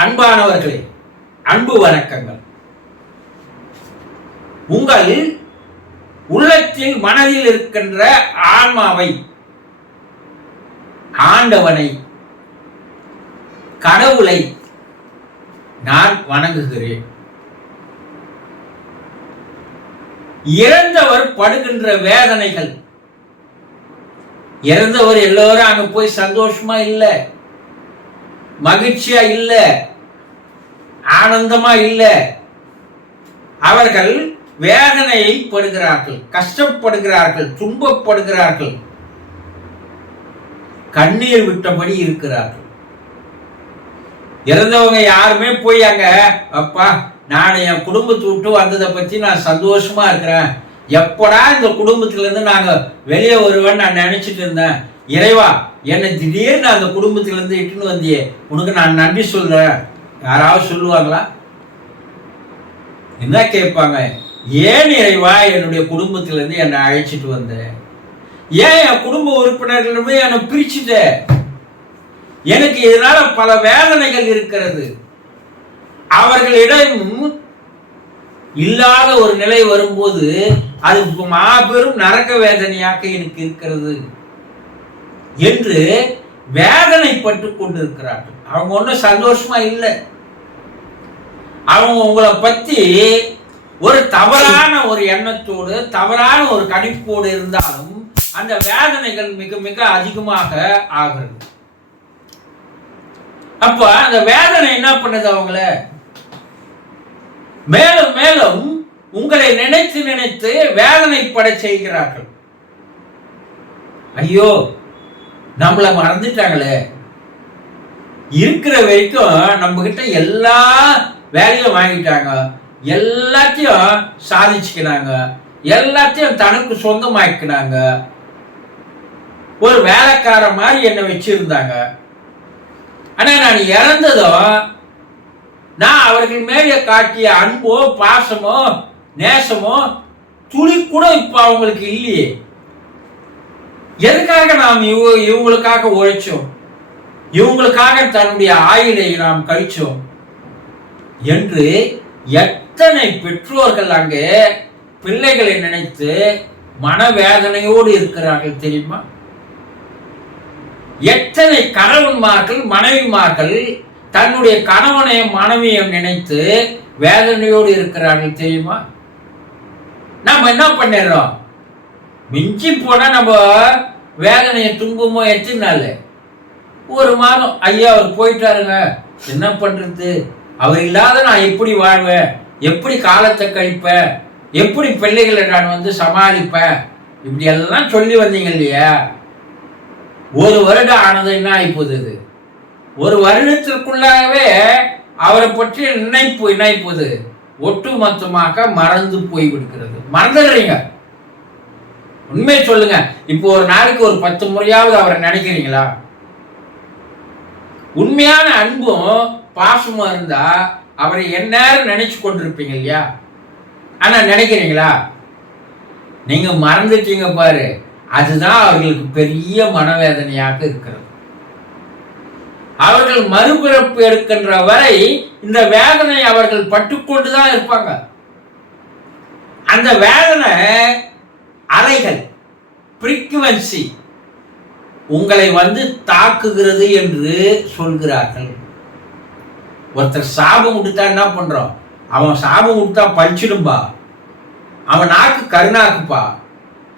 அன்பானவர்களே அன்பு வணக்கங்கள். உங்கள் உள்ளத்தில் மனதில் இருக்கின்ற ஆன்மாவை ஆண்டவனை கடவுளை நான் வணங்குகிறேன். இறந்தவர் படுகின்ற வேதனைகள். இறந்தவர் எல்லோரும் அங்க போய் சந்தோஷமா இல்லை. மகிழ்ச்சியா இல்ல? ஆனந்தமா இல்ல? அவர்கள் வேதனையை படுகிறார்கள் கஷ்டப்படுகிறார்கள் துன்பப்படுகிறார்கள். கண்ணீர் விட்டபடி இருக்கிறார்கள். இறந்தவங்க யாருமே போய் அங்க அப்பா நான் என் குடும்பத்தை விட்டு வந்ததை பத்தி நான் சந்தோஷமா இருக்கிறேன். எப்படா இந்த குடும்பத்துல நாங்கள் நாங்க வெளியே வருவேன்னு நான் நினைச்சிட்டு இருந்தேன். இறைவா என்னை திடீர்னு அந்த குடும்பத்திலேருந்து இட்டுன்னு வந்தியே? உனக்கு நான் நன்றி சொல்கிறேன் யாராவது சொல்லுவாங்களா? என்ன கேட்பாங்க? ஏன் இறைவா என்னுடைய குடும்பத்திலேருந்து என்னை அழைச்சிட்டு வந்தேன் ஏன் என் குடும்ப உறுப்பினர்களிடமே என்னை பிரிச்சுட்ட? எனக்கு இதனால் பல வேதனைகள் இருக்கிறது? அவர்களிடம் இல்லாத ஒரு நிலை வரும்போது அது மாபெரும் நரக்க வேதனையாக எனக்கு இருக்கிறது. என்று வேதனைப்பட்டு கொண்டிருக்கிறார்கள். அவங்க ஒன்றும் சந்தோஷமா இல்லை. அவங்க உங்களை பத்தி ஒரு தவறான ஒரு எண்ணத்தோடு தவறான ஒரு கணிப்போடு இருந்தாலும் அந்த வேதனைகள் மிக மிக அதிகமாக ஆகிறது. அப்ப அந்த வேதனை என்ன பண்ணுது அவங்கள? மேலும் மேலும் உங்களை நினைத்து நினைத்து வேதனைப்பட செய்கிறார்கள். ஐயோ நம்மளை மறந்துட்டாங்களே. இருக்கிற வரைக்கும் நம்ம கிட்ட எல்லா வேலையும் வாங்கிட்டாங்க. எல்லாத்தையும் சாதிச்சுக்கினாங்க. எல்லாத்தையும் தனக்கு சொந்தமாக்கினாங்க. ஒரு வேலைக்கார மாதிரி என்னை வச்சிருந்தாங்க. ஆனா நான் இறந்ததும் நான் அவர்கள் மேலே காட்டிய அன்போ பாசமோ நேசமோ துளி கூட இப்போ அவங்களுக்கு இல்லையே. எதுக்காக நாம் இவ இவங்களுக்காக உழைச்சோம்? இவங்களுக்காக தன்னுடைய ஆயுளை நாம் கழிச்சோம்? என்று எத்தனை பெற்றோர்கள் அங்கே பிள்ளைகளை நினைத்து மனவேதனையோடு இருக்கிறார்கள் தெரியுமா? எத்தனை கணவன்மார்கள் மனைவிமார்கள் தன்னுடைய கணவனையும் மனைவியும் நினைத்து வேதனையோடு இருக்கிறார்கள் தெரியுமா? நம்ம என்ன பண்ணிடுறோம்? மிஞ்சி போனால் நம்ம வேதனையை துன்பமோ எத்தனை நாள் ஒரு மாதம் ஐயா அவர் போயிட்டாருங்க. என்ன பண்ணுறது அவர் இல்லாத நான் எப்படி வாழ்வேன்? எப்படி காலத்தை கழிப்பேன்? எப்படி பிள்ளைகளை நான் வந்து சமாளிப்பேன்? இப்படி எல்லாம் சொல்லி வந்தீங்க இல்லையா? ஒரு வருடம் ஆனது என்ன ஆகிப்போகுது ஒரு வருடத்திற்குள்ளாகவே அவரை பற்றிய நினைப்பு ஒட்டு ஒட்டுமொத்தமாக மறந்து போய் விடுக்கிறது மறந்துடுறீங்க. உண்மை சொல்லுங்க. இப்போ ஒரு நாளைக்கு ஒரு பத்து முறையாவது அவரை நினைக்கிறீங்களா? உண்மையான அன்பும் பாசமும் இருந்தா அவரை எந்நேரம் நினைச்சு கொண்டிருப்பீங்க இல்லையா? ஆனா நினைக்கிறீங்களா? நீங்க மறந்துட்டீங்க பாரு. அதுதான் அவர்களுக்கு பெரிய மனவேதனையாக இருக்கிறது. அவர்கள் மறுபிறப்பு எடுக்கின்ற வரை இந்த வேதனை அவர்கள் பட்டுக்கொண்டுதான் இருப்பாங்க. அந்த வேதனை அலைகள் ஃப்ரீக்குவன்சி உங்களை வந்து தாக்குகிறது என்று சொல்கிறார்கள். ஒருத்தர் சாபம் கொடுத்தா என்ன பண்றோம்? அவன் சாபம் கொடுத்தா பழிச்சிடும்பா. அவன் நாக்கு கருணாக்குப்பா.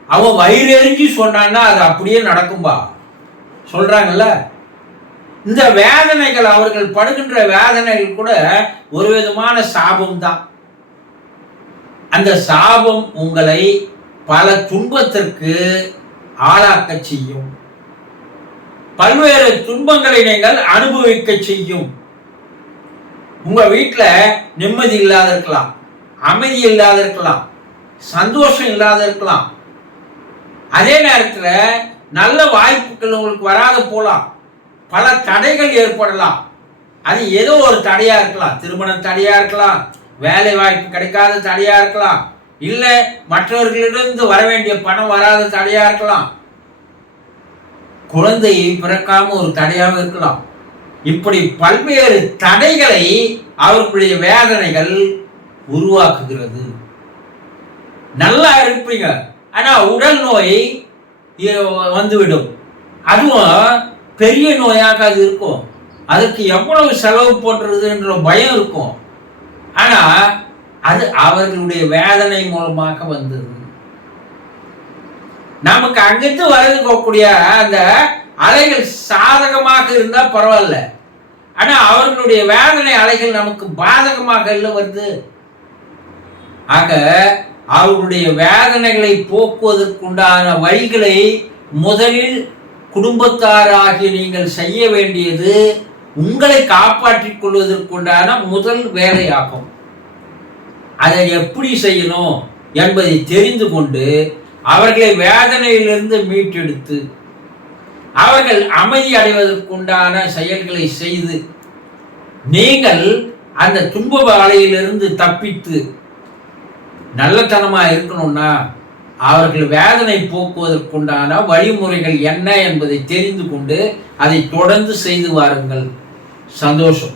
அவன் வயிறு எரிஞ்சு சொன்னான்னா அது அப்படியே நடக்கும்பா. சொல்றாங்கல்ல? இந்த வேதனைகள் அவர்கள் படுகின்ற வேதனைகள் கூட ஒரு விதமான சாபம் தான் அந்த சாபம் உங்களை பல துன்பத்திற்கு ஆளாக்க செய்யும். பல்வேறு துன்பங்களை நீங்கள் அனுபவிக்க செய்யும். உங்க வீட்டில் நிம்மதி இல்லாத இருக்கலாம் அமைதி இல்லாத இருக்கலாம் சந்தோஷம் இல்லாத இருக்கலாம். அதே நேரத்தில் நல்ல வாய்ப்புகள் உங்களுக்கு வராத போலாம். பல தடைகள் ஏற்படலாம். அது ஏதோ ஒரு தடையா இருக்கலாம். திருமணம் தடையா இருக்கலாம். வேலை வாய்ப்பு கிடைக்காத தடையா இருக்கலாம். இல்லை மற்றவர்களிடம் வர வேண்டிய பணம் வராத தடையா இருக்கலாம். குழந்தை பிறக்காம ஒரு தடையாக இருக்கலாம். இப்படி பல்வேறு தடைகளை அவர்களுடைய வேதனைகள் உருவாக்குகிறது. நல்லா இருப்பீங்க. ஆனா உடல் நோய் வந்துவிடும். அதுவும் பெரிய நோயாக அது இருக்கும். அதுக்கு எவ்வளவு செலவு போட்டுறதுன்ற பயம் இருக்கும். ஆனா அது அவர்களுடைய வேதனை மூலமாக வந்தது. நமக்கு அங்கிருந்து வரதுக்கூடிய அந்த அலைகள் சாதகமாக இருந்தால் பரவாயில்ல. ஆனா அவர்களுடைய வேதனை அலைகள் நமக்கு பாதகமாக இல்லை வருது. ஆக அவர்களுடைய வேதனைகளை போக்குவதற்குண்டான வழிகளை முதலில் குடும்பத்தாராகிய நீங்கள் செய்ய வேண்டியது உங்களை காப்பாற்றிக் கொள்வதற்குண்டான முதல் வேலையாகும். அதை எப்படி செய்யணும் என்பதை தெரிந்து கொண்டு அவர்களை வேதனையிலிருந்து மீட்டெடுத்து அவர்கள் அமைதி அடைவதற்குண்டான செயல்களை செய்து நீங்கள் அந்த துன்ப வலையிலிருந்து தப்பித்து நல்லத்தனமாக இருக்கணும்னா அவர்கள் வேதனை போக்குவதற்குண்டான வழிமுறைகள் என்ன என்பதை தெரிந்து கொண்டு அதை தொடர்ந்து செய்து வாருங்கள். சந்தோஷம்.